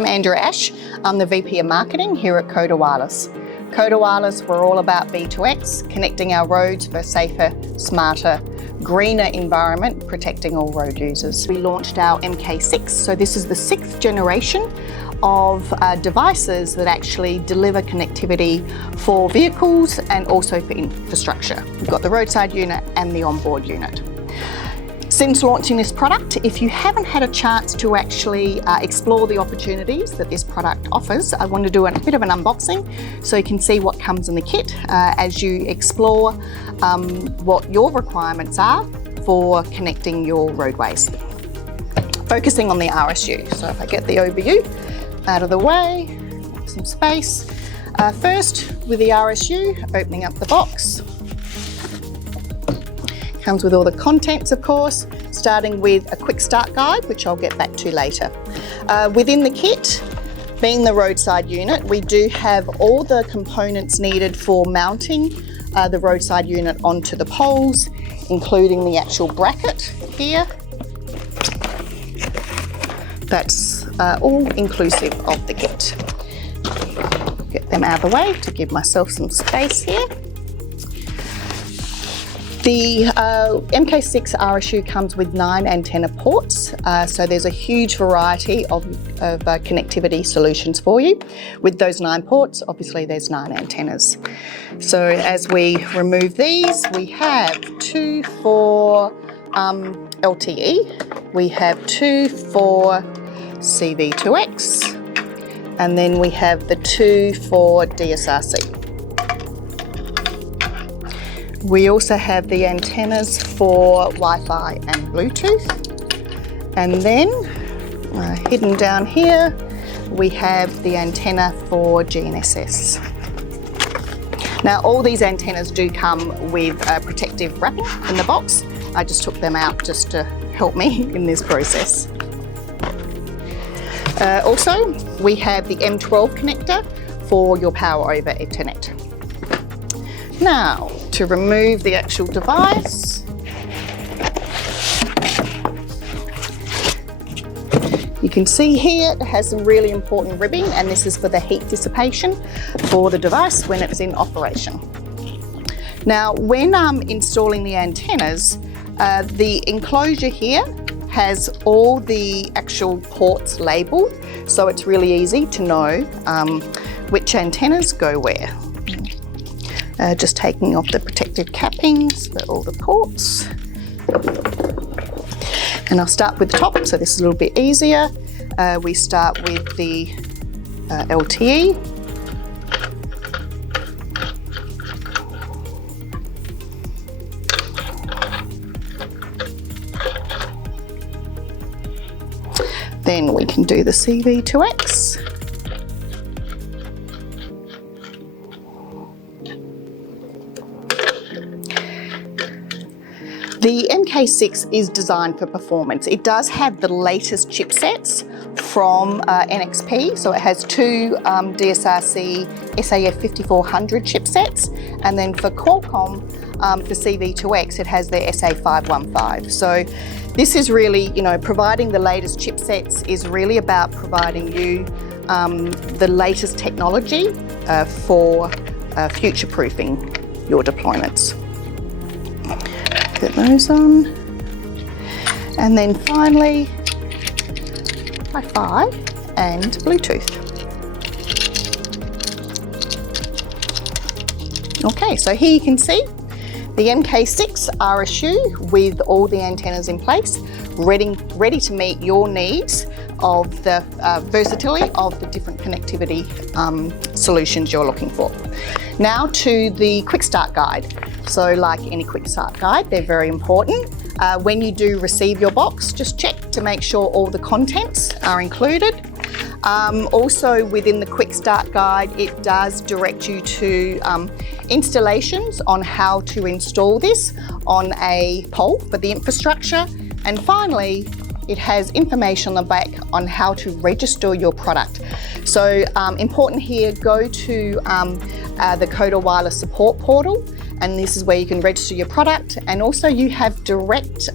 I'm Andrea Ash. I'm the VP of Marketing here at Cohda Wireless. Cohda Wireless, we're all about B2X, connecting our roads for a safer, smarter, greener environment, protecting all road users. We launched our MK6, so this is the 6th generation of devices that actually deliver connectivity for vehicles and also for infrastructure. We've got the roadside unit and the onboard unit. Since launching this product, if you haven't had a chance to actually explore the opportunities that this product offers, I want to do a bit of an unboxing so you can see what comes in the kit as you explore what your requirements are for connecting your roadways. Focusing on the RSU. So if I get the OBU out of the way, make some space. First, with the RSU, opening up the box. Comes with all the contents, of course, starting with a quick start guide, which I'll get back to later. Within the kit, being the roadside unit, we do have all the components needed for mounting the roadside unit onto the poles, including the actual bracket here. That's all inclusive of the kit. Get them out of the way to give myself some space here. The MK6 RSU comes with 9 antenna ports, so there's a huge variety of connectivity solutions for you. With those 9 ports, obviously there's 9 antennas. So as we remove these, we have 2 for LTE, we have 2 for CV2X, and then we have the 2 for DSRC. We also have the antennas for Wi-Fi and Bluetooth. And then, hidden down here, we have the antenna for GNSS. Now, all these antennas do come with protective wrapping in the box. I just took them out just to help me in this process. Also, we have the M12 connector for your power over Ethernet. Now, to remove the actual device, you can see here it has some really important ribbing, and this is for the heat dissipation for the device when it's in operation. Now, when installing the antennas, the enclosure here has all the actual ports labelled, so it's really easy to know which antennas go where. Just taking off the protective cappings for all the ports. And I'll start with the top, so this is a little bit easier. We start with the LTE. Then we can do the CV2X. The MK6 is designed for performance. It does have the latest chipsets from NXP, so it has 2 DSRC SAF5400 chipsets, and then for Qualcomm, for CV2X, it has their SA515. So this is really, providing the latest chipsets is really about providing you the latest technology for future-proofing your deployments. Get those on. And then finally, Wi-Fi and Bluetooth. Okay, so here you can see the MK6 RSU with all the antennas in place, ready to meet your needs of the versatility of the different connectivity solutions you're looking for. Now to the quick start guide. So like any quick start guide, they're very important. When you do receive your box, just check to make sure all the contents are included. Also within the quick start guide, it does direct you to installations on how to install this on a pole for the infrastructure. And finally, it has information on the back on how to register your product. So important here, go to the Cohda Wireless support portal and this is where you can register your product, and also you have direct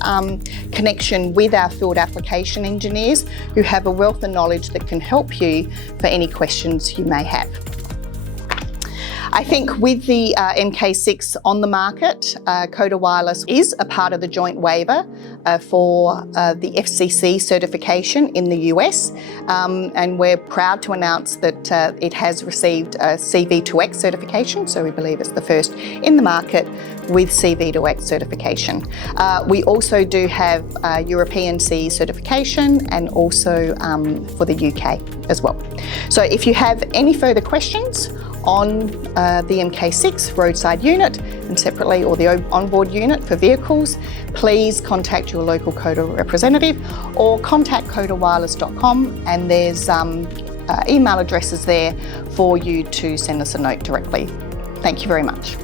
connection with our field application engineers who have a wealth of knowledge that can help you for any questions you may have. I think with the MK6 on the market, Cohda Wireless is a part of the joint waiver for the FCC certification in the US, and we're proud to announce that it has received a CV2X certification, so we believe it's the first in the market with CV2X certification. We also do have European CE certification and also for the UK as well. So if you have any further questions on the MK6 roadside unit and separately, or the onboard unit for vehicles, please contact your local Cohda representative or contact cohdawireless.com, and there's email addresses there for you to send us a note directly. Thank you very much.